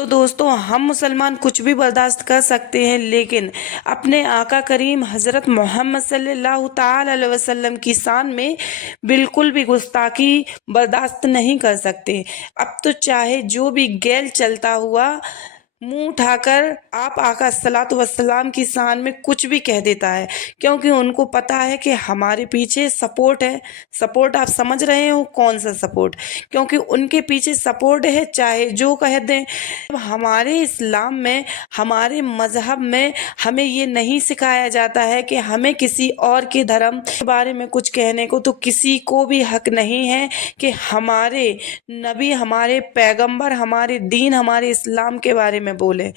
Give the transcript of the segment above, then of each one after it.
تو دوستوں، ہم مسلمان کچھ بھی برداشت کر سکتے ہیں، لیکن اپنے آقا کریم حضرت محمد صلی اللہ تعالی علیہ وسلم کی شان میں بالکل بھی گستاخی برداشت نہیں کر سکتے۔ اب تو چاہے جو بھی گیل چلتا ہوا منہ اٹھا کر آپ آقا صلاۃ وسلام کی شان میں کچھ بھی کہہ دیتا ہے، کیونکہ ان کو پتا ہے کہ ہمارے پیچھے سپورٹ ہے۔ سپورٹ آپ سمجھ رہے ہو کون سا سپورٹ؟ کیونکہ ان کے پیچھے سپورٹ ہے، چاہے جو کہہ دیں۔ ہمارے اسلام میں، ہمارے مذہب میں ہمیں یہ نہیں سکھایا جاتا ہے کہ ہمیں کسی اور کے دھرم کے بارے میں کچھ کہنے کو، تو کسی کو بھی حق نہیں ہے کہ ہمارے نبی، ہمارے پیغمبر، ہمارے دین، ہمارے اسلام کے بارے میں بولے۔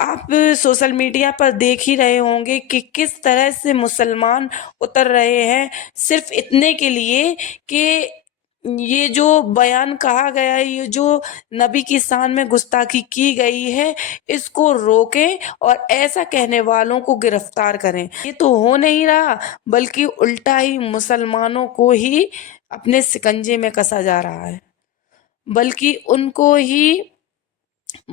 آپ سوشل میڈیا پر دیکھ ہی رہے ہوں گے کہ کس طرح سے مسلمان اتر رہے ہیں، صرف اتنے کے لیے کہ یہ جو بیان کہا گیا ہے، یہ جو نبی کی شان میں گستاخی کی گئی ہے، اس کو روکیں اور ایسا کہنے والوں کو گرفتار کریں۔ یہ تو ہو نہیں رہا، بلکہ الٹا ہی مسلمانوں کو ہی اپنے سکنجے میں کسا جا رہا ہے، بلکہ ان کو ہی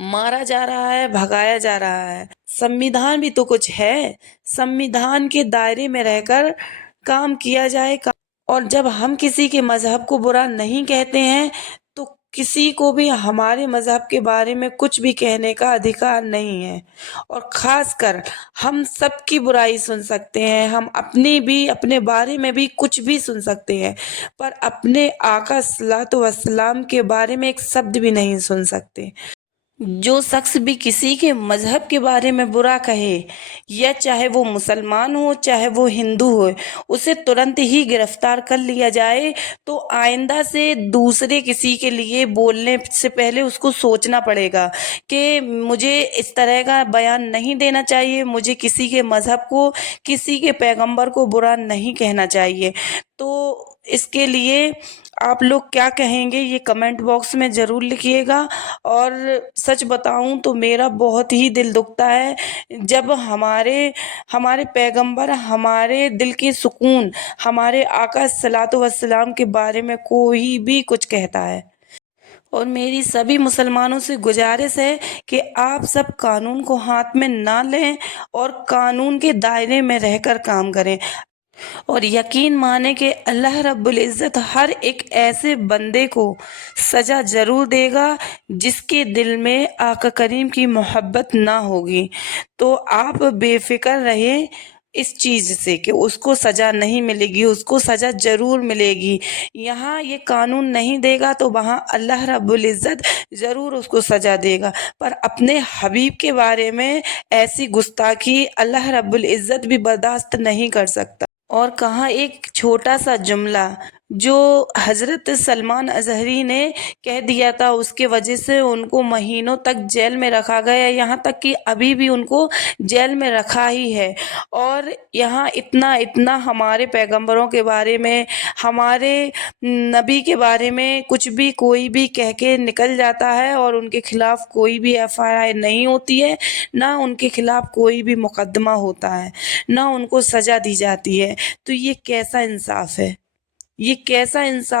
مارا جا رہا ہے، بھگایا جا رہا ہے۔ سمویدھان بھی تو کچھ ہے، سمویدھان کے دائرے میں رہ کر کام کیا جائے۔ اور جب ہم کسی کے مذہب کو برا نہیں کہتے ہیں، تو کسی کو بھی ہمارے مذہب کے بارے میں کچھ بھی کہنے کا ادھیکار نہیں ہے۔ اور خاص کر ہم سب کی برائی سن سکتے ہیں، ہم اپنے بارے میں بھی کچھ بھی سن سکتے ہیں، پر اپنے آقا صلوات و سلام کے بارے میں ایک شبد بھی نہیں سن سکتے۔ جو شخص بھی کسی کے مذہب کے بارے میں برا کہے، یا چاہے وہ مسلمان ہو چاہے وہ ہندو ہو، اسے ترنت ہی گرفتار کر لیا جائے۔ تو آئندہ سے دوسرے کسی کے لیے بولنے سے پہلے اس کو سوچنا پڑے گا کہ مجھے اس طرح کا بیان نہیں دینا چاہیے، مجھے کسی کے مذہب کو، کسی کے پیغمبر کو برا نہیں کہنا چاہیے۔ تو اس کے لیے آپ لوگ کیا کہیں گے، یہ کمنٹ باکس میں ضرور لکھیے گا۔ اور سچ بتاؤں تو میرا بہت ہی دل دکھتا ہے جب ہمارے پیغمبر، ہمارے دل کے سکون، ہمارے آقا صلوات و سلام کے بارے میں کوئی بھی کچھ کہتا ہے۔ اور میری سبھی مسلمانوں سے گزارش ہے کہ آپ سب قانون کو ہاتھ میں نہ لیں اور قانون کے دائرے میں رہ کر کام کریں، اور یقین مانیں کہ اللہ رب العزت ہر ایک ایسے بندے کو سزا ضرور دے گا جس کے دل میں آقا کریم کی محبت نہ ہوگی۔ تو آپ بے فکر رہیں اس چیز سے کہ اس کو سزا نہیں ملے گی، اس کو سزا ضرور ملے گی۔ یہاں یہ قانون نہیں دے گا تو وہاں اللہ رب العزت ضرور اس کو سزا دے گا، پر اپنے حبیب کے بارے میں ایسی گستاخی اللہ رب العزت بھی برداشت نہیں کر سکتا۔ اور کہاں ایک چھوٹا سا جملہ جو حضرت سلمان اظہری نے کہہ دیا تھا، اس کے وجہ سے ان کو مہینوں تک جیل میں رکھا گیا، یہاں تک کہ ابھی بھی ان کو جیل میں رکھا ہی ہے۔ اور یہاں اتنا ہمارے پیغمبروں کے بارے میں، ہمارے نبی کے بارے میں کچھ بھی کوئی بھی کہہ کے نکل جاتا ہے، اور ان کے خلاف کوئی بھی FIR نہیں ہوتی ہے، نہ ان کے خلاف کوئی بھی مقدمہ ہوتا ہے، نہ ان کو سزا دی جاتی ہے۔ تو یہ کیسا انصاف ہے؟ یہ کیسا انصاف